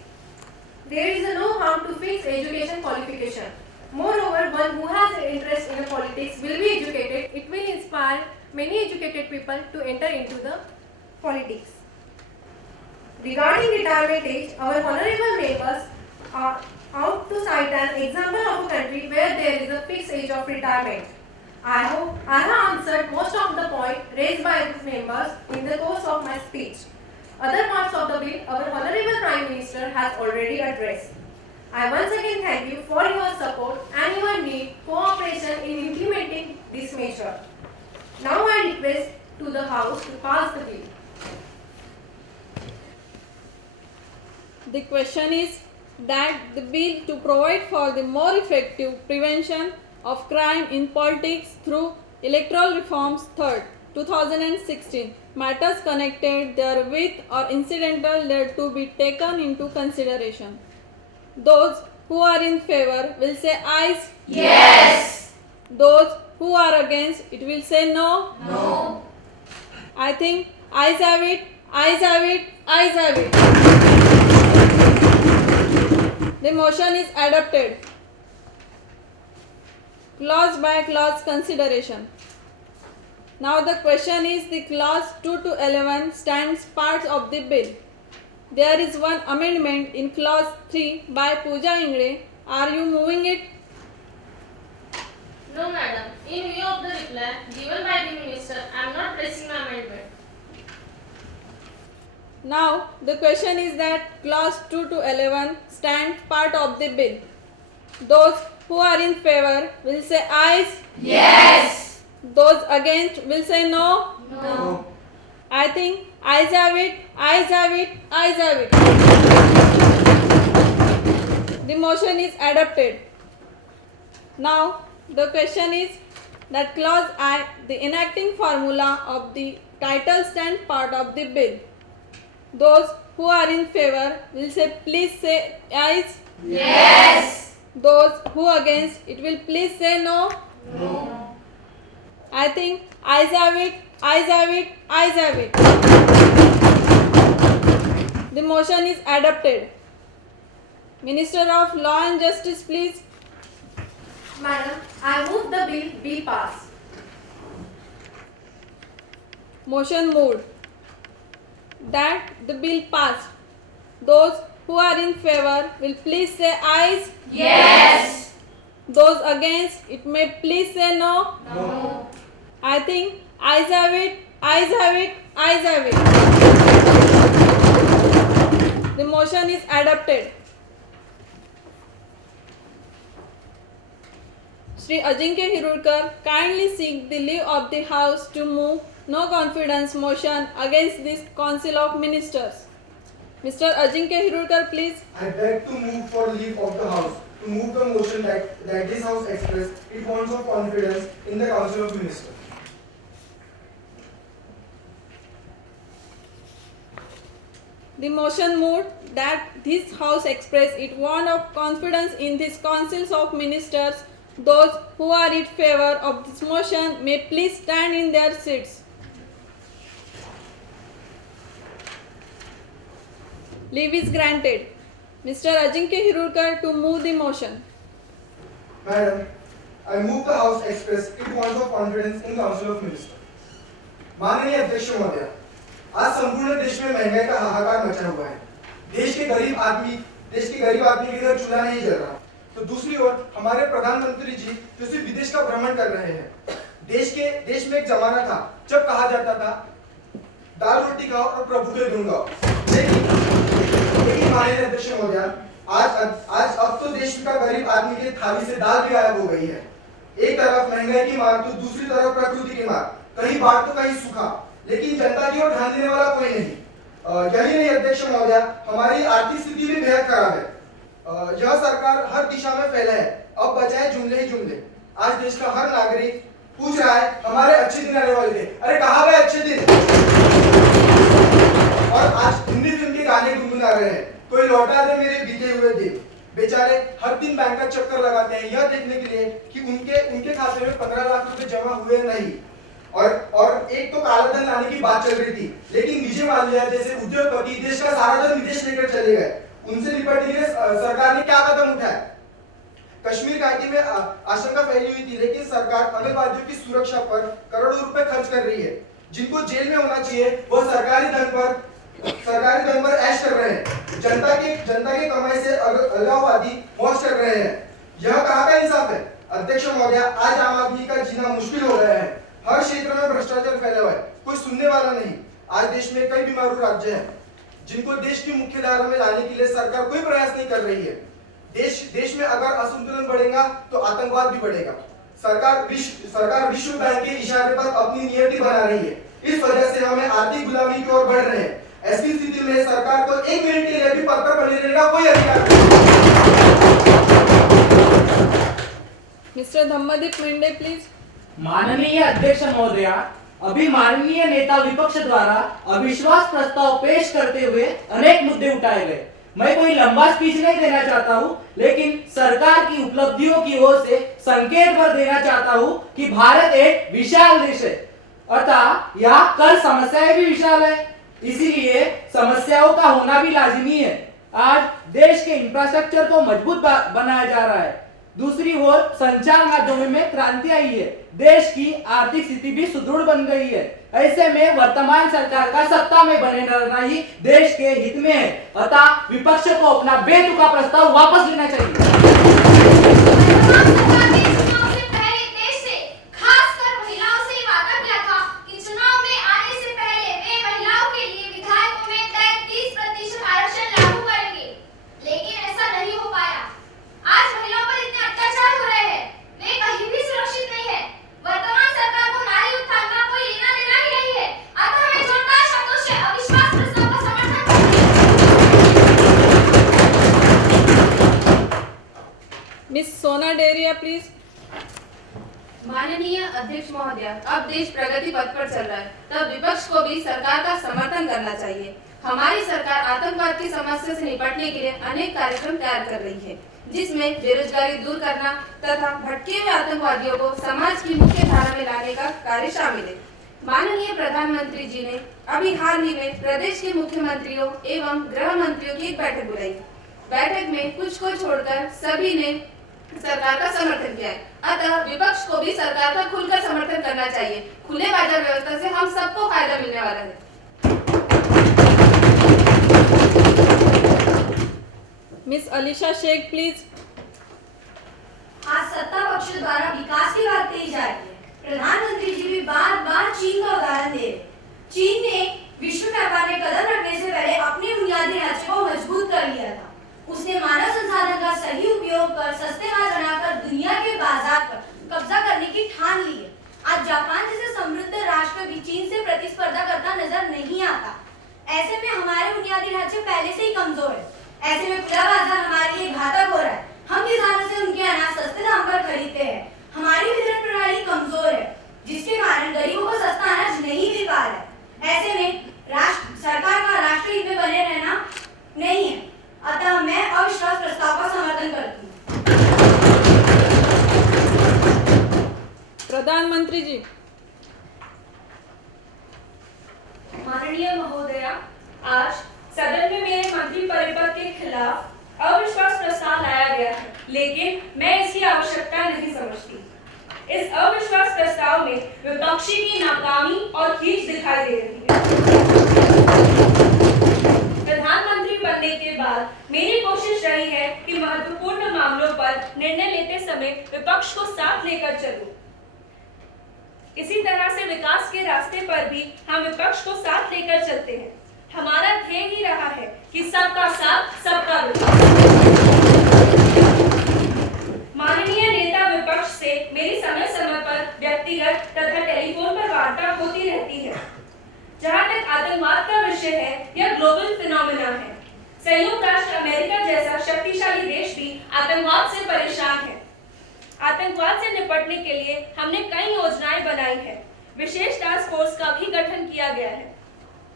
there is no harm to fix education qualification. Moreover, one who has an interest in politics will be educated. It will inspire many educated people to enter into the politics. Regarding retirement age, our honorable members are out to cite an example of a country where there is a fixed age of retirement. I hope I have answered most of the points raised by the members in the course of my speech. Other parts of the bill, our honorable Prime Minister has already addressed. I once again thank you for your support and your need cooperation in implementing this measure. Now I request to the House to pass the bill. The question is that the bill to provide for the more effective prevention of crime in politics through electoral reforms 3rd 2016 matters connected therewith or incidental there to be taken into consideration. Those who are in favor will say ayes. Yes. Those who are against it will say no. No. I think ayes have it, ayes have it, ayes have it. The motion is adopted. Clause by clause consideration. Now the question is the clause 2 to 11 stands parts of the bill. There is one amendment in clause 3 by Pooja Ingre. Are you moving it? No, madam. In view of the reply given by the minister, I am not pressing my amendment. Now the question is that clause 2 to 11 stand part of the bill. Those who are in favor will say ayes. Yes. Those against will say no. No. I think ayes have it, ayes have it, ayes have it. The motion is adopted. Now The question is that clause I, the enacting formula of the title stand part of the bill. Those who are in favor will say please say ayes. Yes. Those who against it will please say no. No. I think ayes have it, ayes have it, ayes have it. The motion is adopted. Minister of Law and Justice, please. Madam, I move the bill be passed. Motion moved that the bill passed. Those who are in favor will please say ayes. Yes. Those against it may please say no. No. I think ayes have it, ayes have it, ayes have it. The motion is adopted. Shri Ajinkya Hirulkar kindly seek the leave of the House to move no confidence motion against this Council of Ministers. Mr. Ajinkya Hirulkar, please. I beg to move for leave of the House to move the motion that this House express its wants of confidence in the Council of Ministers. The motion moved that this House express its want of confidence in this Councils of Ministers. Those who are in favor of this motion may please stand in their seats. Leave is granted. Mr. Ajinkya Hirulkar to move the motion. Madam, I move the House express its wants of confidence in Council of Ministers. माननीय अध्यक्ष महोदय, आज संपूर्ण देश में महंगाई का हाहाकार मचा हुआ है। देश के गरीब आदमी के घर चूल्हा नहीं जल रहा। तो दूसरी ओर हमारे प्रधानमंत्री जी जो सिर्फ विदेश का भ्रमण कर रहे हैं। देश में एक जमाना था जब कहा जाता था दाल रोटी खाओ और प्रभु के गुण गाओ। लेकिन माननीय अध्यक्ष महोदय, आज अब तो देश का गरीब आदमी के थाली से दाल भी गायब हो गई है। एक तरफ महंगाई की मार तो दूसरी तरफ प्रकृति की मार, कहीं बाढ़ तो कहीं सूखा, लेकिन जनता की ओर ध्यान देने वाला कोई नहीं। यही नहीं अध्यक्ष महोदय, हमारी आर्थिक स्थिति भी बेहद खराब है। यह सरकार हर दिशा में फैला है, अब बचाए जुमले ही जुमले। आज देश का हर नागरिक पूछ रहा है हमारे अच्छे दिन आने वाले थे, अरे कहाँ गए अच्छे दिन। और आज हिंदी फिल्म के गाने गुनगुना रहे हैं, कोई लौटा दे मेरे बीते हुए दिन। बेचारे हर दिन बैंक का चक्कर लगाते हैं यह देखने के लिए कि उनके खाते में 15 लाख रुपए जमा हुए नहीं। और एक तो काला धन लाने की बात चल रही थी, लेकिन विजय माल्या जैसे उद्योगपति देश का सारा धन विदेश लेकर चले गए। उनसे निपटने के लिए सरकार ने क्या कदम उठाया? कश्मीर घाटी में आशंका फैली हुई थी, लेकिन सरकार आतंकवादियों की सुरक्षा पर करोड़ों रुपए खर्च कर रही है। जिनको जेल में होना चाहिए वो सरकारी धन पर ऐश कर रहे हैं। जनता के कमाई से अलगाववादी मौज कर रहे हैं। यह कहाँ का इंसाफ है? अध्यक्ष महोदय, आज आम आदमी का जीना मुश्किल हो गया है। हर क्षेत्र में भ्रष्टाचार फैला हुआ है, कोई सुनने वाला नहीं। आज देश में कई बीमारू राज्य हैं जिनको देश की मुख्य धारा में लाने के लिए सरकार कोई प्रयास नहीं कर रही है। देश में अगर असंतुलन बढ़ेगा तो आतंकवाद भी बढ़ेगा। सरकार विश्व बैंक के इशारे पर अपनी नियति बना रही है। इस वजह से हमें आर्थिक गुलामी की ओर बढ़ रहे हैं। ऐसी स्थिति में सरकार को 1 मिनट के लिए भी पद पर बने रहने का कोई अधिकार नहीं। Mr. Dhammadip Mende, please. माननीय अध्यक्ष महोदया, अभी माननीय नेता विपक्ष द्वारा अविश्वास प्रस्ताव पेश करते हुए अनेक मुद्दे उठाए गए। मैं कोई लंबा स्पीच नहीं देना चाहता हूं, लेकिन सरकार की उपलब्धियों की ओर से संकेत भर देना चाहता हूं कि भारत एक विशाल देश है, अतः यहाँ कर समस्याएं भी विशाल है, इसीलिए समस्याओं का होना भी लाजिमी है। आज देश के इंफ्रास्ट्रक्चर को मजबूत बनाया जा रहा है, दूसरी ओर संचार माध्यमों में क्रांति आई है, देश की आर्थिक स्थिति भी सुदृढ़ बन गई है। ऐसे में वर्तमान सरकार का सत्ता में बने रहना ही देश के हित में है, अतः विपक्ष को अपना बेतुका प्रस्ताव वापस लेना चाहिए। Miss Sona Deria, please. माननीय अध्यक्ष महोदय, अब देश प्रगति पथ पर चल रहा है, तब विपक्ष को भी सरकार का समर्थन करना चाहिए। हमारी सरकार आतंकवाद की समस्या से निपटने के लिए अनेक कार्यक्रम तैयार कर रही है, जिसमें बेरोजगारी दूर करना तथा भटके हुए आतंकवादियों को समाज की मुख्य धारा में लाने का कार्य शामिल है। माननीय प्रधानमंत्री जी ने अभी हाल ही में प्रदेश के मुख्यमंत्रियों एवं गृह मंत्रियों की एक बैठक बुलाई। बैठक में कुछ को छोड़कर सभी ने सरकार का समर्थन किया है, अतः विपक्ष को भी सरकार का खुलकर समर्थन करना चाहिए। खुले बाजार व्यवस्था से हम सबको फायदा मिलने वाला है। Miss Alisha Shaikh please. आज सत्ता पक्ष द्वारा विकास की बात कही जा रही है। प्रधानमंत्री जी भी बार बार चीन का उदाहरण दे रहे। चीन ने विश्व व्यापार में कदम रखने से पहले अपने बुनियादी ढांचे को मजबूत कर लिया था। उसने मानव संसाधन का सही उपयोग कर सस्ते माल बनाकर दुनिया के बाजार पर कब्जा करने की ठान ली है। आज जापान जैसे समृद्ध राष्ट्र भी चीन से प्रतिस्पर्धा करता नजर नहीं आता। ऐसे में हमारे बुनियादी ढांचे पहले से ही कमजोर है। ऐसे में खुला बाजार हमारे लिए घातक हो रहा है। हम किसानों से उनके अनाज सस्ते दाम पर खरीदते हैं। हमारी वितरण प्रणाली कमजोर है, जिसके कारण गरीबों को सस्ता अनाज नहीं मिल पा रहा है। ऐसे में सरकार का राष्ट्र हित में बने रहना नहीं है, अतः मैं अविश्वास प्रस्ताव का समर्थन करती हूँ। प्रधानमंत्री जी। माननीय महोदया, आज सदन में मेरे मंत्री परिपद के खिलाफ अविश्वास प्रस्ताव लाया गया है, लेकिन मैं इसकी आवश्यकता नहीं समझती। इस अविश्वास प्रस्ताव में विपक्षी की नाकामी और खींच दिखाई दे रही है। प्रधानमंत्री बनने के बाद मेरी कोशिश रही है कि महत्वपूर्ण मामलों पर निर्णय लेते समय विपक्ष को साथ लेकर चलूं। इसी तरह से विकास के रास्ते पर भी हम विपक्ष को साथ लेकर चलते हैं। हमारा ध्येय ही रहा है कि सबका साथ सबका विकास। माननीय नेता विपक्ष से मेरी समय समय पर व्यक्तिगत तथा टेलीफोन पर वार्ता होती रहती है। जहां तक आतंकवाद का विषय है, यह ग्लोबल फिनोमेना है। संयुक्त राष्ट्र अमेरिका जैसा शक्तिशाली देश भी आतंकवाद से परेशान है। आतंकवाद से निपटने के लिए हमने कई योजनाएं बनाई है। विशेष टास्क फोर्स का भी गठन किया गया है।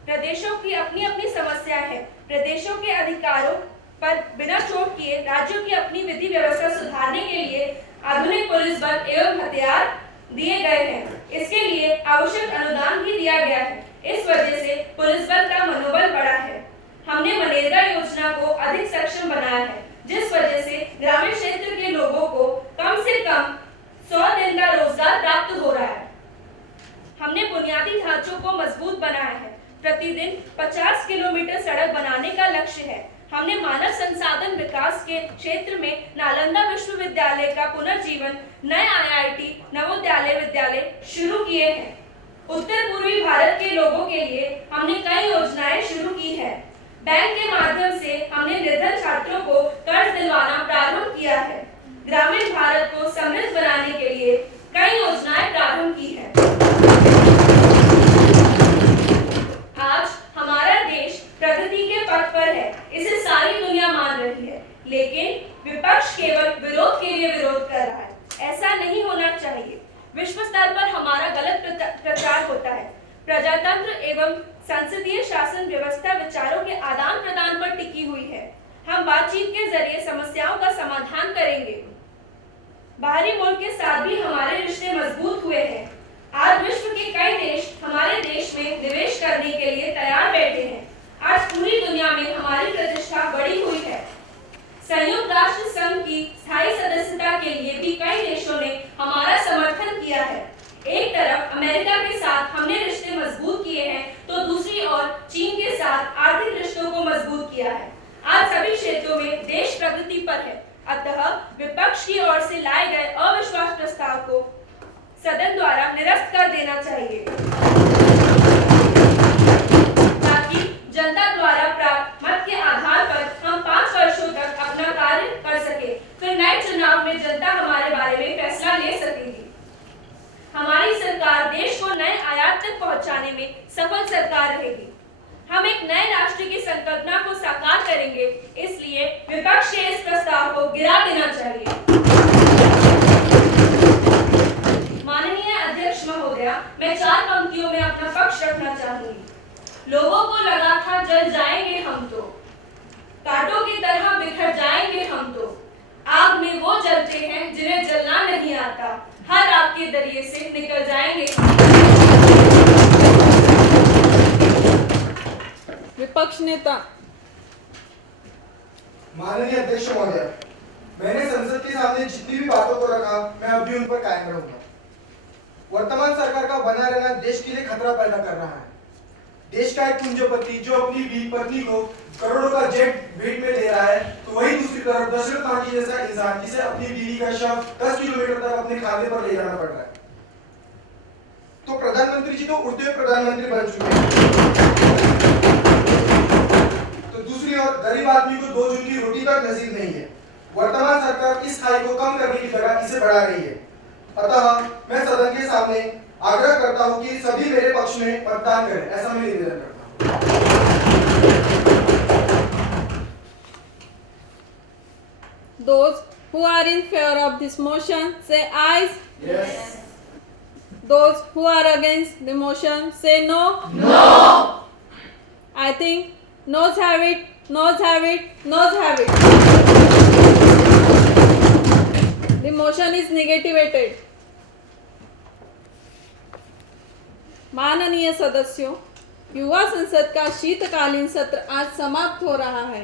प्रदेशों की अपनी अपनी समस्या है। प्रदेशों के अधिकारों पर बिना चोट किए राज्यों की अपनी विधि व्यवस्था सुधारने के लिए आधुनिक पुलिस बल एवं हथियार दिए गए हैं। इसके लिए आवश्यक अनुदान भी दिया गया है। इस वजह से पुलिस बल का मनोबल बढ़ा है। हमने मनरेगा योजना को अधिक सक्षम बनाया है, जिस वजह से ग्रामीण क्षेत्र के लोगों को कम से कम 100 दिन का रोजगार प्राप्त हो रहा है। हमने बुनियादी ढांचों को मजबूत बनाया है। प्रतिदिन 50 किलोमीटर सड़क बनाने का लक्ष्य है। हमने मानव संसाधन विकास के क्षेत्र में नालंदा विश्वविद्यालय का पुनर्जीवन, नए IIT नवोदय विद्यालय शुरू किए हैं। उत्तर पूर्वी भारत के लोगों के लिए हमने कई योजनाएं शुरू की है। बैंक के माध्यम से हमने निर्धन छात्रों को कर्ज दिलवाना प्रारंभ किया है। ग्रामीण भारत को समृद्ध बनाने के लिए कई योजनाएं प्रारंभ की है। आज हमारा देश प्रगति के पथ पर है, इसे सारी दुनिया मान रही है, लेकिन विपक्ष केवल विरोध के लिए विरोध कर रहा है। ऐसा नहीं होना चाहिए। विश्व स्तर पर हमारा गलत प्रचार होता है। प्रजातंत्र एवं संसदीय शासन व्यवस्था विचारों के आदान प्रदान पर टिकी हुई है। हम बातचीत के जरिए समस्याओं का समाधान करेंगे। बाहरी मुल्क के साथ भी हमारे रिश्ते मजबूत हुए हैं। आज विश्व के कई देश हमारे देश में निवेश करने के लिए तैयार बैठे हैं। आज पूरी दुनिया में हमारी प्रतिष्ठा बढ़ी हुई है। संयुक्त राष्ट्र संघ की स्थायी सदस्यता के लिए भी कई देशों ने हमारा समर्थन किया है। एक तरफ अमेरिका के साथ हमने रिश्ते मजबूत किए हैं, तो दूसरी ओर चीन के साथ आर्थिक रिश्तों को मजबूत किया है। आज सभी क्षेत्रों में देश प्रगति पर है, अतः विपक्ष की ओर से लाए गए अविश्वास प्रस्ताव को सदन द्वारा निरस्त कर देना चाहिए, ताकि जनता द्वारा प्राप्त मत के आधार पर हम 5 वर्षों तक अपना कार्य कर सके। फिर नए चुनाव में जनता हमारे बारे में फैसला ले सकेगी। हमारी सरकार देश को नए आयात तक पहुंचाने में सफल सरकार रहेगी। हम एक नए राष्ट्र की संकल्पना को साकार करेंगे, इसलिए विपक्ष के इस प्रस्ताव को गिरा देना चाहिए। लोगों को लगा था जल जाएंगे हम तो, कांटों की तरह बिखर जाएंगे हम तो। आग में वो जलते हैं जिन्हें जलना नहीं आता, हर आग के दरिये से निकल जाएंगे। विपक्ष नेता। माननीय अध्यक्ष महोदय, मैंने संसद के सामने जितनी भी बातों को रखा मैं अभी उन पर कायम रहूंगा। वर्तमान सरकार का बना रहना देश के लिए खतरा पैदा कर रहा है। देश का एक पूंजीपति जो अपनी पत्नी को करोड़ों का जेट भेंट में दे रहा है, तो वही दूसरी तरफ दशरथ मांझी जैसा इंसान जिसे अपनी बीवी का शव 10 किलोमीटर तक अपने खाते पर ले जाना पड़ रहा है। तो प्रधानमंत्री जी तो उड़ते हुए प्रधानमंत्री बन चुके हैं, तो दूसरी ओर गरीब आदमी को 2 जून की रोटी तक नसीब नहीं है। वर्तमान सरकार इस खाई को कम करने की जगह इसे बढ़ा रही है। अतः मैं सदन के सामने आग्रह करता हूं कि सभी मेरे पक्ष में मतदान करें, ऐसा मैं निवेदन करता हूं। Those who are in favor of this motion say ayes. Yes. Those who are against the motion say no. No. I think noes have it, noes have it, noes have it. The motion is negativated. माननीय सदस्यों, युवा संसद का शीतकालीन सत्र आज समाप्त हो रहा है।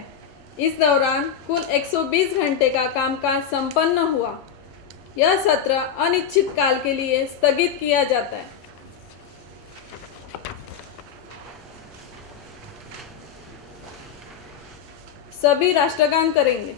इस दौरान कुल 120 घंटे का कामकाज संपन्न हुआ। यह सत्र अनिश्चित काल के लिए स्थगित किया जाता है। सभी राष्ट्रगान करेंगे।